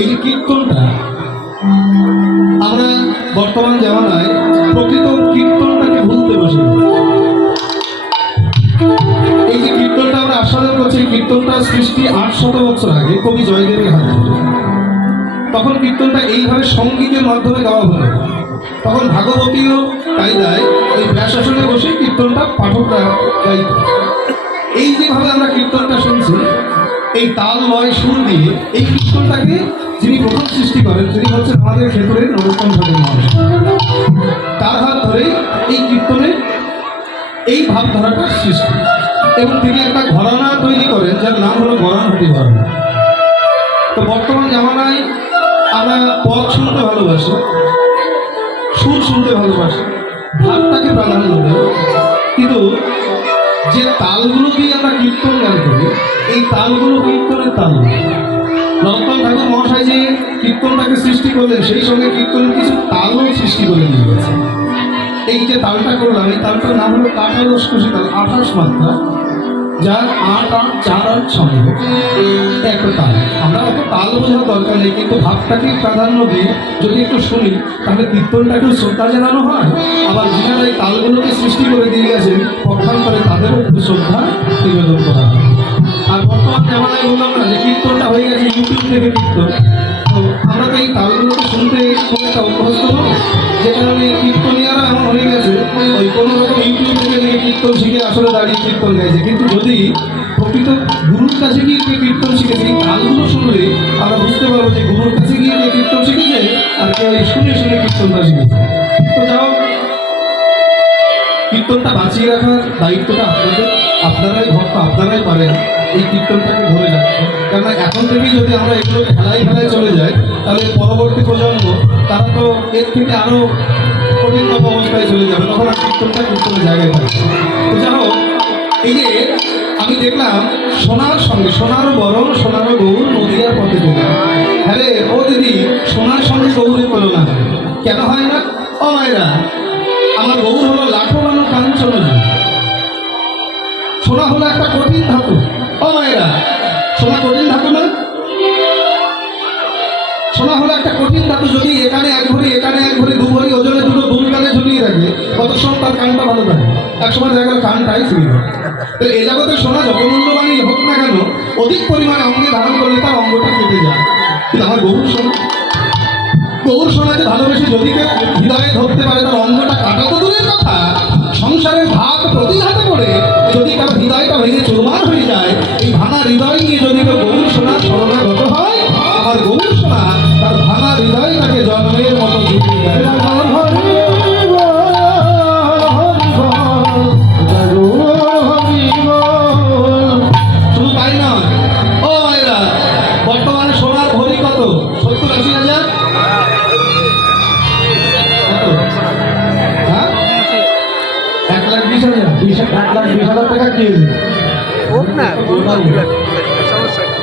এই যে কীর্তনটা আমরা বর্তমান জামানায় প্রকৃত কীর্তনটাকে ভুলতে বসে। এই যে কীর্তনটা আমরা আস্বাদন করছি, কীর্তনটা সৃষ্টি 800 বছর আগে কবি জয়দেবের হাতে। তখন কীর্তনটা এইভাবে সঙ্গীতের মাধ্যমে গাওয়া হলো। তখন ভাগবতীয় কায়দায় ওই ব্যাসাসনে বসে কীর্তনটা পাঠকরা গাইত। এই যেভাবে আমরা কীর্তনটা শুনছি, এই তাল লয় সুর দিয়ে এই কীর্তনটাকে যিনি প্রথম সৃষ্টি করেন তিনি হচ্ছেন আমাদের ক্ষেত্রের নরোত্তম ঠাকুর মহাশয়। তার হাত ধরেই এই কীর্তনের এই ভাবধারাটার সৃষ্টি, এবং তিনি একটা ঘরানা তৈরি করেন যার নাম হলো গরানহটি ঘরানা। তো বর্তমান জামানায় আমরা পদ শুনতে ভালোবাসি, সুর শুনতে ভালোবাসি, ভাবটাকে প্রাধান্য দেয়, কিন্তু যে তালগুলো দিয়ে আমরা কীর্তন গান করি এই তালগুলো কীর্তনের তাল নয়। নরোত্তম ঠাকুর মহাশয় যে কীর্তনটাকে সৃষ্টি করলেন সেই সঙ্গে কীর্তনের কিছু তালও সৃষ্টি করে নিয়ে গেছে। এই যে তালটা করলাম এই তালটার নাম হলো কাঠারস্কুশি তাল, 28 মাত্রা, যার 8 8 4 8 ছন্দ একটা তাল। আমরা অত তাল বোঝার দরকার নেই, কিন্তু ভাবটাকে প্রাধান্য দিয়ে যদি একটু শুনি তাহলে কীর্তনটা একটু শ্রদ্ধা জানানো হয়। আবার যারা এই তালগুলোকে সৃষ্টি করে দিয়ে গেছেন পক্ষান্তরে তাদেরও একটু শ্রদ্ধা নিবেদন করা হয়। আর বর্তমান জামানায় বললাম না যে কীর্তনটা হয়ে গেছে ইউটিউব থেকে কীর্তন, তো আমরা তো এই তালগুলোকে শুনতে খুব একটা অভ্যস্ত নয়, যে কারণে কীর্তনিয়ারা এমন হয়ে গেছে ওই কোনো রকম ইউটিউব থেকে গিয়ে কীর্তন শিখে আসলে দাঁড়িয়ে কীর্তন গাইছে। কিন্তু যদি প্রকৃত গুরুর কাছে গিয়ে যে কীর্তন শিখেছে এই তালগুলো শুনলে আমরা বুঝতে পারবো যে গুরুর কাছে গিয়ে যে কীর্তন শিখেছে আর কেউ শুনে শুনে কীর্তনটা শিখেছে। তো যাও, কীর্তনটা বাঁচিয়ে রাখার দায়িত্বটা আপনাদের, আপনারাই ভক্ত, আপনারাই পারেন এই কীর্তনটাকে ধরে রাখতে। কেননা এখন থেকেই যদি আমরা এগুলো খেলায় চলে যাই তাহলে পরবর্তী প্রজন্ম তারা তো এর থেকে আরও কঠিনতম অবস্থায় চলে যাবে, তখন আর কীর্তনের জায়গায় থাকবে। তো যাই হোক, এই যে আমি দেখলাম সোনার সঙ্গে সোনারও বরণ সোনারও গৌর নদীয়ার পথে চলে। হ্যাঁ রে ও দিদি, সোনার সঙ্গে গৌরের তুলনা কেন হয় না? ও মায়েরা, আমার গৌর হলো লাখো মানু কাঞ্চন, সোনা হলো একটা কঠিন ধাতু। ও মায়েরা, সোনা কঠিন ধাতু না? সোনা হলো একটা কঠিন ধাতু। যদি এখানে এক ভরি এখানে এক ভরি দু ভরি ওজনে দুটো দুল কানে ঝুলিয়ে রাখে কত সময় তার কানটা ভালো থাকে, একসময় দেখা গেল কানটাই ছিঁড়ে যায়। তো এ জগতের সোনা যত মূল্যবানই হোক না কেন অধিক পরিমাণে অঙ্গে ধারণ করলে তার অঙ্গটা কেটে যায়। কিন্তু আমার গৌর সোনা, গৌর সোনাকে ভালোবেসে যদি কেউ হৃদয়ে ধরতে পারে তার অঙ্গটা কাটা তো দূরের কথা, সংসারের ভাগ প্রতিঘাতে পড়ে যদি তার হৃদয়টা ভেঙে চুরমার হয়ে যায়, এই ভাঙা হৃদয় নিয়ে যদি কেউ গৌর সোনার শরণাগত হয়, আমার গৌর সোনা তার ভাঙা হৃদয়টাকে জন্মের মতো জুড়ে দেয়। শুধু তাই নয়, ও মায়েরা, বর্তমানে সোনার ভরি কত? 70-80 হাজার। হ্যাঁ, 1,20,000, 1,20,000 টাকা কেজি।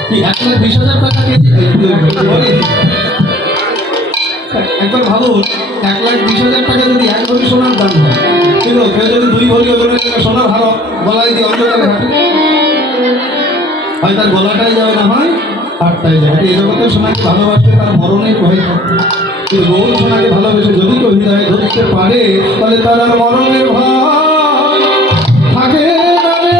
কি 1,20,000 টাকা কেজি? একবার ভাবুন, 1,20,000 টাকা যদি এক ভরি সোনার দাম হয়, কিন্তু কেউ যদি 2 ভরি ওজনের সোনার হার গলায় দিয়ে অন্ধকারে হাঁটে, হয় তার গলাটাই যাবে, না হয় হাতটাই যাবে। এই জগতের সোনাকে ভালোবাসলে তার মরণের ভয় থাকে, কিন্তু গৌর সোনাকে ভালোবেসে যদি কেউ হৃদয়ে ধরতে পারে তাহলে তার আর মরণের ভয় থাকে না রে।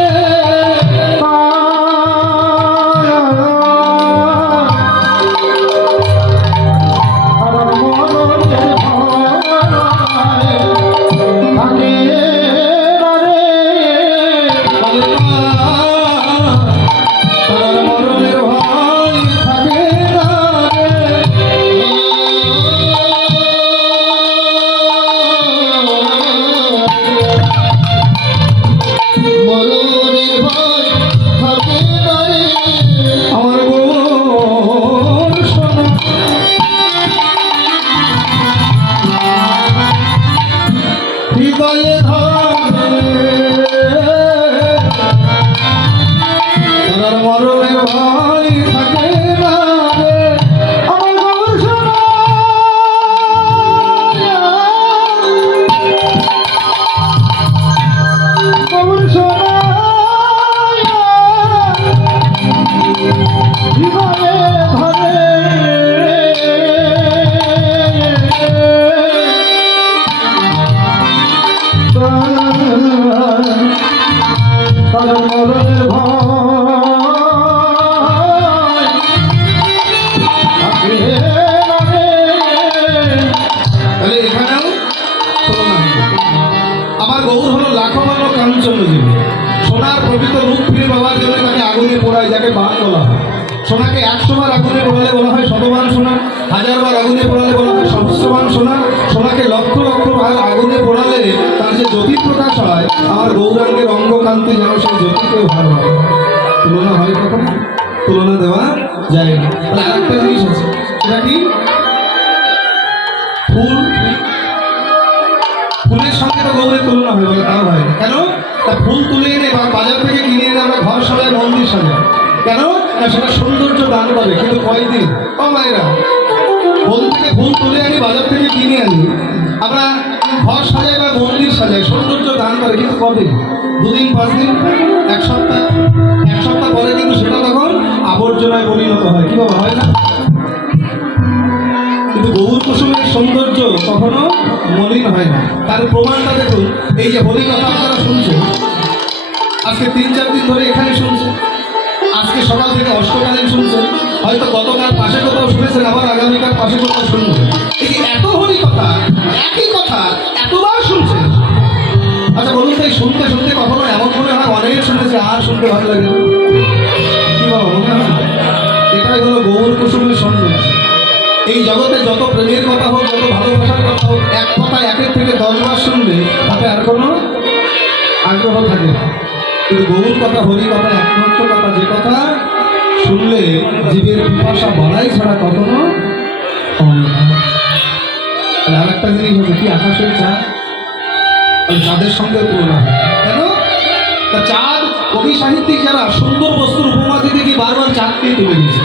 সোনাকে 100 বার আগুনে পোড়ালে বলা হয় শতবার সোনা, 1000 বার আগুনে পোড়ালে বলা হয় সহস্রবার সোনা। সোনাকে লক্ষ লক্ষ বার আগুনে পোড়ালে তার যে জ্যোতি প্রকাশ হয়, আমার গৌরাঙ্গের অঙ্গকান্তি যেন সেই জ্যোতিকেও ভালো হয়। তুলনা হয় কখনো? তুলনা দেওয়া যায় না। তাহলে আরেকটা জিনিস আছে, সেটা কি? ফুল। ফুলের সঙ্গে তো গৌরের তুলনা হয় বলে তাও হয় না। কেন? তা ফুল তুলে এনে বা বাজার থেকে কিনে এনে আমরা ঘর সাজাই, মন্দির সাজাই। কেন? না সেটা সৌন্দর্য দান করে, কিন্তু কয়দিন? ও মায়েরা, বন থেকে ফুল তুলে আনি, বাজার থেকে কিনে আনি, আমরা ঘর সাজাই বা মন্দির সাজাই, সৌন্দর্য দান করে, কিন্তু কদিন? 2 দিন, 5 দিন, 1 সপ্তাহ। 1 সপ্তাহ পরে কিন্তু সেটা তখন আবর্জনায় পরিণত হয়। কি বাবা, হয় না? কিন্তু গৌর কুসুমের সৌন্দর্য কখনো মলিন হয় না। তার প্রমাণটা দেখুন, এই যে হরি কথা আপনারা শুনছেন, আজকে 3-4 দিন ধরে এখানে শুনছেন, আজকে সকাল থেকে অষ্টকালীন শুনছেন, হয়তো গতকাল পাশে কোথাও শুনেছেন, আবার আগামীকাল পাশে কোথাও শুনবেন। এই যে এত হরি কথা, একই কথা এতবার শুনছেন, আচ্ছা বলুন তো, এই শুনতে শুনতে কখনো এমন মনে হয় অনেক শুনেছে আর শুনতে ভালো লাগে না? কি বাবা মনে হয়? এটাই হলো গৌর কুসুমের সৌন্দর্য। এই জগতে যত প্রেমের কথা হোক, যত ভালোবাসার কথা হোক, এক কথা 1 থেকে 10 বার শুনলে তাতে আর কোনো আগ্রহ থাকে না। কিন্তু গৌর কথা, হরি কথা, একমাত্র কথা, যে কথা শুনলে জীবের পিপাসা বাড়াই ছাড়া কখনো কমে না। আর একটা জিনিস হচ্ছে কি, আকাশের চাঁদ ওই চাঁদের সঙ্গে তুলনা হয়। কেন? তা চাঁদ, কবি সাহিত্যিক যারা সুন্দর বস্তুর উপমা দিতে কি বারবার চাঁদকেই তুলে দিয়েছে।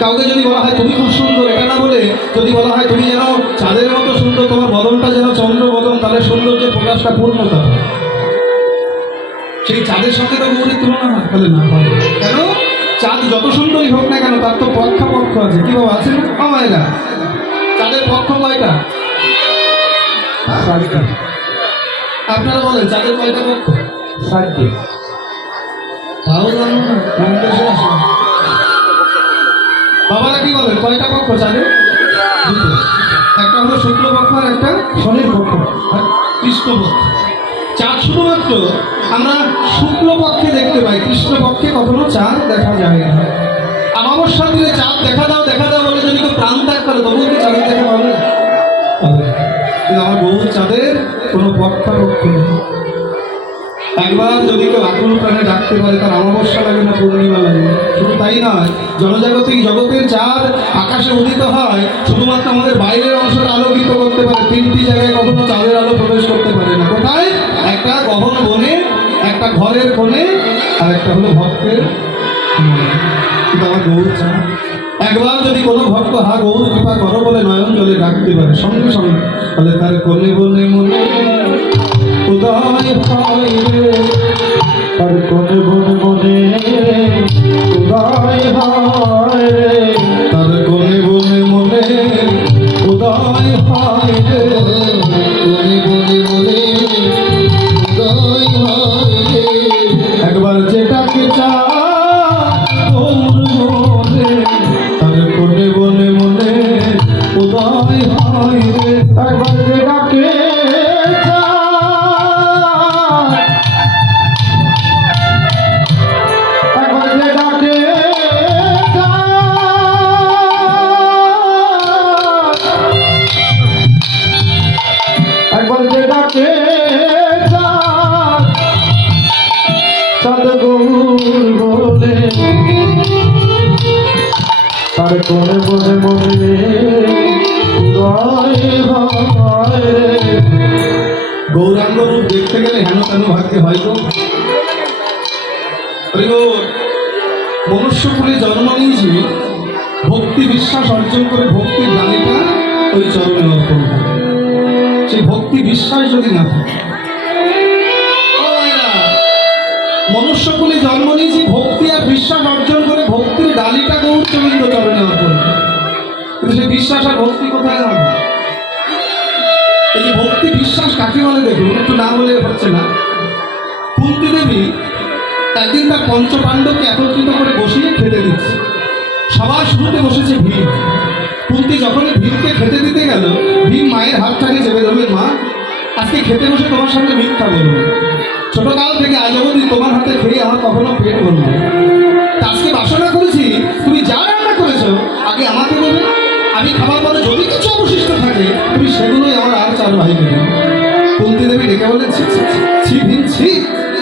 কাউকে যদি বলা হয় তুমি খুব সুন্দর, এটা না বলে যদি বলা হয় তুমি যেন চাঁদের মতো সুন্দর, তোমার বদনটা যেন চন্দ্র বদন, তাহলে সৌন্দর্যের প্রকাশটা পূর্ণতা হয়। সেই চাঁদের সঙ্গে তো গৌরীর তুলনা হয়? তাহলে না হয়। কেন? চাঁদ যত সুন্দরই হোক না কেন, তার তো পক্ষ আছে। কি বাবা, আছে না? মায়েরা, চাঁদের পক্ষ কয়টা? 7টা। আপনারা বলেন চাঁদের কয়টা পক্ষ? 7টি। তাও জানো না? বাবারা কি বলেন, কয়টা পক্ষ চাঁদের? 2টো। একটা হলো শুক্লপক্ষ আর একটা শনির পক্ষ, কৃষ্ণপক্ষ। চাঁদ শুধুমাত্র আমরা শুক্লপক্ষে দেখতে পাই, কৃষ্ণপক্ষে কখনো চাঁদ দেখা যায় না। অমাবস্যার দিনে চাঁদ দেখা দাও বলে যদি কেউ প্রাণ ত্যাগ করে, তবুও কি চাঁদের দেখা পাবে? কিন্তু আমার গৌর চাঁদের কোনো পক্ষাপক্ষ নেই। একবার যদি কেউ আকুল প্রাণে ডাকতে পারে, তার অমাবস্যা লাগে না, পূর্ণিমা লাগে না। শুধু তাই নয়, জনজাগতিক জগতের চাঁদ আকাশে উদিত হয়, শুধুমাত্র আমাদের বাইরের অংশটা আলোকিত করতে পারে। 3টি জায়গায় কখনো চাঁদের আলো প্রবেশ করতে পারে না। কোথায়? একটা গহন বনে, একটা ঘরের কোণে, আর একটা হলো ভক্তের মনে। কিন্তু আমার গৌর চাঁদ একবার যদি কোনো ভক্ত হা গৌর কৃপা করো বলে নয়ন জলে ডাকতে পারে, সঙ্গে সঙ্গে তাহলে তার কোণে বনে মনে উদয় হয় রে, তার কোণে বনে মনে উদয় হয় রে, তার কোণে বনে মনে উদয় হয় রে, কোণে বনে মনে উদয় হয় রে। একবার যেটাকে তার কোণে বনে মনে উদয় হয় রে, একবার যেটাকে তার কোণে বনে মনে গৌরাঙ্গ রূপ দেখতে গেলে হেন তেন ভাগ্যে হয়তো মনুষ্যকুলে জন্ম নিয়েছি, ভক্তি বিশ্বাস অর্জন করে ভক্তির দানিটা ওই চরণে অর্পণ করে। সেই ভক্তি বিশ্বাস যদি না থাকে, মনুষ্যকুলে জন্ম নিয়েছি ভক্তি আর বিশ্বাস অর্জন করে ভক্তির ডালিটা গৌরচন্দ্র চরণে অর্পণ করে, কিন্তু সেই বিশ্বাস আর ভক্তি কোথায় হবে? এই যে ভক্তি বিশ্বাস কাকে বলে দেখুন, একটু না বলে হচ্ছে না। কুন্তী দেবী একদিন তার পঞ্চপাণ্ডবকে একত্রিত করে বসিয়ে খেতে দিচ্ছে। সবার শুরুতে বসেছে ভীম। কুন্তী যখনই ভীমকে খেতে দিতে গেল, ভীম মায়ের হাতটাকে চেপে ধরলেন, মা আজকে খেতে বসে তোমার সঙ্গে মিথ্যা বলবো, ছোটকাল থেকে আজ অবধি তোমার হাতে খেয়ে আমার কখনো পেট ভরল। তা আজকে বাসনা করেছি, তুমি যা রান্না করেছো আগে আমাকে দেবে, আমি খাবার পরে যদি কিছু অবশিষ্ট থাকে তুমি সেগুলোই আমার আর চার ভাই দেবে। কুন্তী দেবী ডেকে বললেন, ছি ছি ছি, ছি ভীম ছি,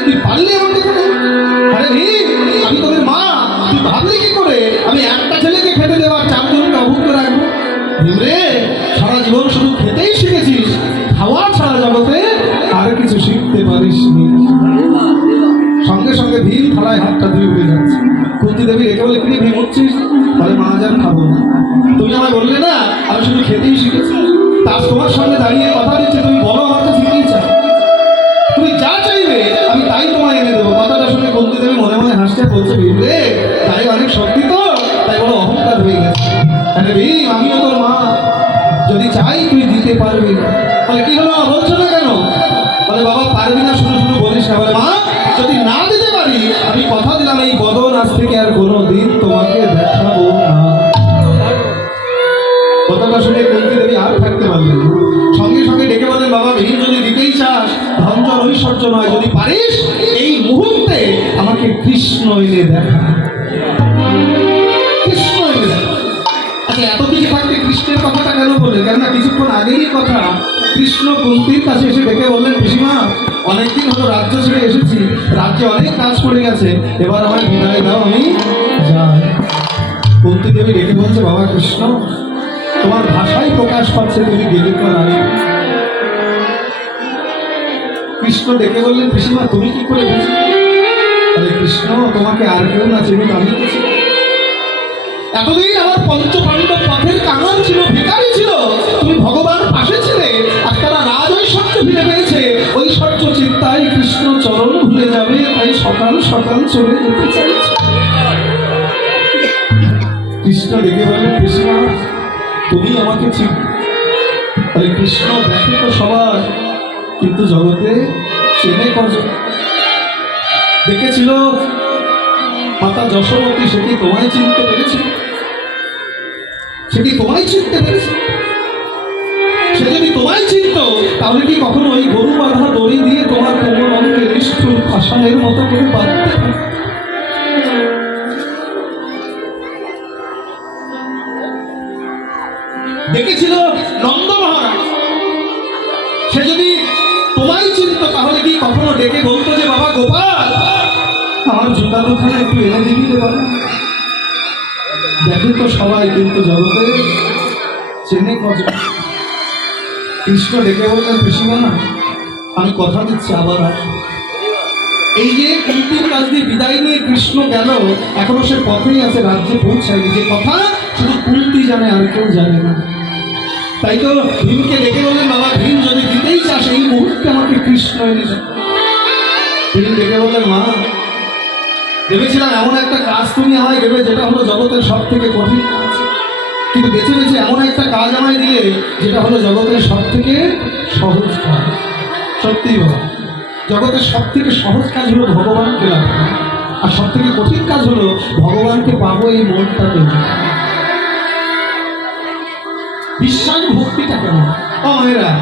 তুই পারলি আমার কথা বলতে? আরে ভীম, আমি তোদের মা, তুই ভাবলি কি করে আমি একটা ছেলেকে খেতে দেওয়ার চারজনকে অভুক্ত রাখবো? ভীম রে, সারা জীবন শুধু খেতেই শিখেছিস, খাওয়া ছাড়া জগতে আর কিছু শিখতে পারিসনি। সঙ্গে সঙ্গে ভীম থালায় হাতটা ধুয়ে উঠে যাচ্ছে। কুন্তী দেবী রেখে বলে, কি ভীম উঠছিস? বলে, মা যান খাবো না, তুমি আমায় বললে না আমি শুধু খেতেই শিখেছি, তার তোমার সামনে দাঁড়িয়ে কথা দিচ্ছে, তুমি বলো আমার কাছে কি চাই, তুমি যা চাইবে আমি তাই তোমায় এনে দেবো। কথাটা শুনে কুন্তী দেবী মনে মনে হাসতে বলছে, ভীম রে, তাই অনেক শক্তি তো, তাই বড় অহংকার হয়ে গেছে। আরে ভীম, আমিও তোর মা, যদি চাই তুই দিতে পারবি না। বলে, কি হলো বলছো না কেন? বলে, বাবা পারবি না শুধু শুধু বলিস না। বলে, মা যদি না দিতে পারি আমি কথা দিলাম এই বদন আজ থেকে আর কোনোদিন তোমাকে দেখাবো না। কথাটা শুনে কুন্তী দেবী আর থাকতে পারলেন না। সঙ্গে সঙ্গে ডেকে বলেন, বাবা ভীম যদি দিতেই চাস, ধনজন ঐশ্বর্য নয়, যদি পারিস এই মুহূর্তে আমাকে কৃষ্ণ এনে দেখা, কৃষ্ণ এনে দেখা। আচ্ছা, এত কিছু থাকতে কৃষ্ণের কথাটা কেন বললেন? কেননা কিছুক্ষণ আগেই কথা কৃষ্ণ কুন্তীর কাছে এসে ডেকে বললেন, পিসিমা অনেকদিন হলো রাজ্য ছেড়ে এসেছি, রাজ্যে অনেক কাজ পড়ে গেছে, এবার আমায় বিদায় দাও, আমি যাই। কুন্তী দেবী ডেকে বলছে, বাবা কৃষ্ণ, তোমার ভাষাই প্রকাশ পাচ্ছে তুমি গেলে তো রানী। কৃষ্ণ ডেকে বললেন, পিসিমা তুমি কি করে বুঝলে? আরে কৃষ্ণ, তোমাকে আর কেউ না চেনে আমি তো চিনি। এতদিন আমার পঞ্চ পাণ্ডব পথের কাঙাল ছিল, ভিখারি ছিল, তুমি ভগবান পাশে ছিলে, আর তারা রাজ ঐশ্বর্য ফিরে পেয়েছে, ঐশ্বর্য চিন্তায় কৃষ্ণ চরণ ভুলে যাবে, তাই সকাল সকাল চলে যেতে চাইছে। কৃষ্ণ ডেকে বললেন, কৃষ্ণ তুমি আমাকে চিন। আরে কৃষ্ণ, দেখে তো সবাই, কিন্তু জগতে চেনে কজন? দেখেছিল মাতা যশোমতী, সে কি তোমায় চিনতে পেরেছে? সে কি তোমায় চিনতে পেরেছে? সে যদি তোমায় চিনত তাহলে কি কখনো ওই গরু বাঁধা দড়ি দিয়ে তোমার কোমর অঙ্কে নিষ্ঠুর পাষাণের মতো করে বাঁধতে? দেখেছিল নন্দ মহারাজ, সে যদি তোমায় চিনত তাহলে কি কখনো ডেকে বলতো যে, বাবা গোপাল, আমার জুতা দুখানা একটু এনে দিবি রে বাবা? দেখে তো সবাই, কিন্তু জগতে চেনে কজন? কৃষ্ণ ডেকে বললেন, পিসিমা আমি কথা দিচ্ছি আবার আসবো। এই যে কুন্তীর কাছ দিয়ে বিদায় নিয়ে কৃষ্ণ গেল, এখনো সে পথেই আছে, রাজ্যে পৌঁছায়নি। যে কথা শুধু কুন্তী জানে, আর কেউ জানে না। তাই তো ভীমকে ডেকে বললেন, বাবা ভীম যদি দিতেই চাস এই মুহূর্তে আমাকে কৃষ্ণ এনে দেয়। ভীম ডেকে বললেন, মা ভেবেছিলাম এমন একটা কাজ তুমি আমায় দেবে যেটা হলো জগতের সব থেকে কঠিন কাজ, কিন্তু বেছে বেছে এমন একটা কাজ আমায় দিলে যেটা হলো জগতের সব থেকে সহজ কাজ। সত্যি বাবা, জগতের সব থেকে সহজ কাজ হলো ভগবানকে লাভ করা, আর সব থেকে কঠিন কাজ হলো ভগবানকে পাবো এই মনটা তৈরি। বিশ্বাস ভক্তিটা কেমন? ও মেয়েরা,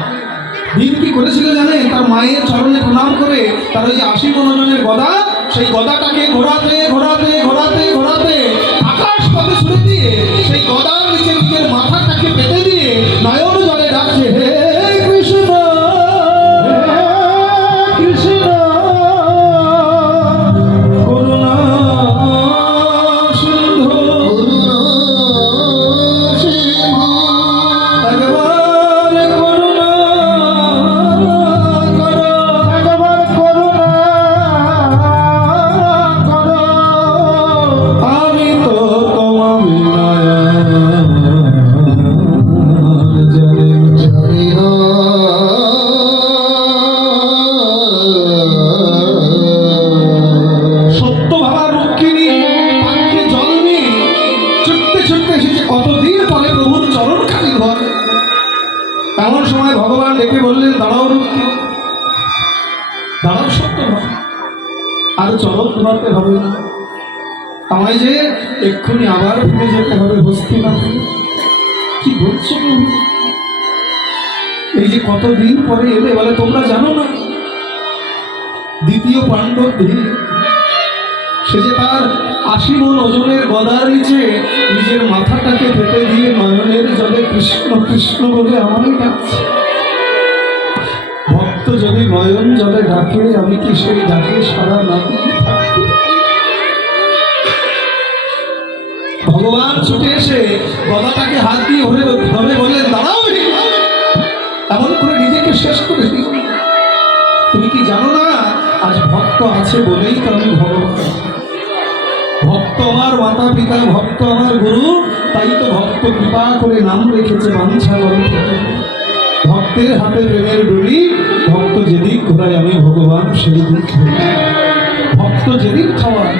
ভীম কি করেছিল জানে? তার মায়ের চরণে প্রণাম করে তার ওই যে 80-50 গদা, সেই গদাটাকে ঘোরাতে ঘোরাতে ঘোরাতে ঘোরাতে আকাশ পথে ছুড়ে দিয়ে সেই গদার নিচে নিজের মাথাটাকে পেতে দিয়ে নয়ন জলে ডাকছে, হে কৃষ্ণ কৃষ্ণ করুণা সিন্ধু একবার করুণা করো, একবার করুণা করো, আমি তো তোমার সত্য ভাবার রক্ষিণী পাত্রে জল নিয়ে ছুটতে ছুটতে এসেছে কতদিন পরে প্রভুর চরণ খালি ঘর। এমন সময় ভগবান ডেকে বললেন, দাঁড়াও রক্ষী, দাঁড়াও সত্য ভাব, আর চরণ ধরাতে হবে না, আমায় যে এক্ষুনি আবার ফিরে যেতে হবে হস্তিনাপুরে। কি বলছো প্রভু? এই যে কতদিন পরে এলে। বলে, তোমরা জানো না দ্বিতীয় পাণ্ডব ধীর, সে যে তার 80 মণ ওজনের গদার নিচে নিজের মাথাটাকে পেতে দিয়ে নয়নের জলে কৃষ্ণ কৃষ্ণ বলে আমারই ডাকছে। ভক্ত যদি নয়ন জলে ডাকে, আমি কি সেই ডাকে সারা না দিয়ে থাকবো? ভগবান ছুটে এসে গদাটাকে হাত দিয়ে ধরে বললেন, দাঁড়াও, এমন করে নিজেকে শেষ করে দিল। তুমি কি জানো না, আজ ভক্ত আছে বলেই তো আমি ভগবান। ভক্ত আমার মাতা পিতা, ভক্ত আমার গুরু, তাই তো ভক্ত কৃপা করে নাম রেখেছে বাঞ্ছা করে। ভক্তের হাতে প্রেমের ডুরি, ভক্ত যেদিক ঘোরায় আমি ভগবান সেই দিক ঘুরি। ভক্ত যেদিন খাওয়ায়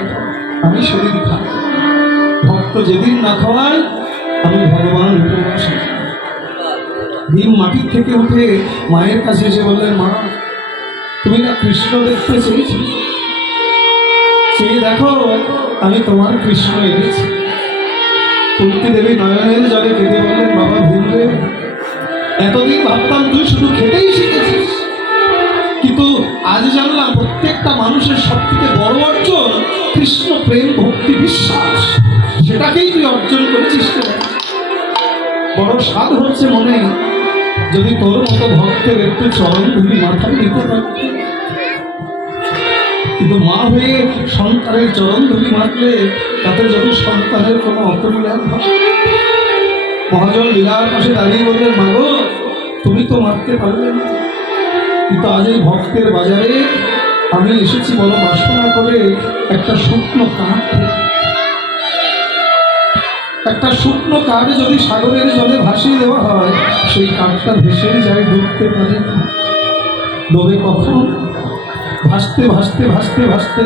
আমি সেদিন খাই, ভক্ত যেদিন না খাওয়ায় আমি ভগবান উপবাসী। ভীম মাটির থেকে উঠে মায়ের কাছে এসে বললেন, মা তুমি না কৃষ্ণ দেখতে চেয়েছি, চেয়ে দেখো আমি তোমার কৃষ্ণ এনেছি। কুন্তি দেবী নয়নের জলে কেঁদে বললেন, বাবা ভীম রে, এতদিন ভাবতাম তুই শুধু খেতেই শিখেছিস, কিন্তু আজ জানলাম প্রত্যেকটা মানুষের সব থেকে বড় অর্জন কৃষ্ণ প্রেম, ভক্তি, বিশ্বাস, সেটাকেই তুই অর্জন করেছিস। বড় স্বাদ হচ্ছে মনে যদি তোর মতো ভক্তের একটু চরণ ধুলি মাথায় নিতে পারত। কিন্তু মা হয়ে সন্তানের চরণ ধুলি মারলে তাতে যদি সন্তানের কোনো অপরিলাভ হয়। মহাজন লীলার পাশে দাঁড়িয়ে বললেন, মা গো তুমি তো মারতে পারলে না, কিন্তু আজ এই ভক্তের বাজারে আমি এসেছি বড় বাসনা করে একটা শুকনো কাঠ। একটা শুকনো কাঠ যদি সাগরের জলে ভাসিয়ে দেওয়া হয়, সেই কাঠটা ভেসেই যায়, ডুবতে পারে। ডোবে কখন? ভাসতে ভাসতে ভাসতে ভাসতে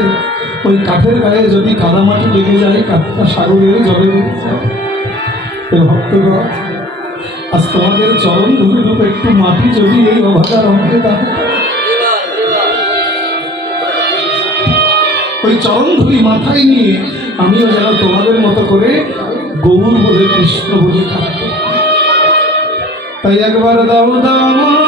ওই কাঠের গায়ে যদি কাদামাটি লেগে যায়, কাঠটা সাগরের জলে বেরিয়ে যায়। ভক্তগণ, আজ তোমাদের চরণ ধুলি রূপে একটু মাটি যদি এই অভাগার অঙ্কে দাও, ওই চরণ ধুলি মাথায় নিয়ে আমিও যেন তোমাদের মতো করে গৌর বলে, কৃষ্ণ বলে থাকবো। তাই একবার দাও দাও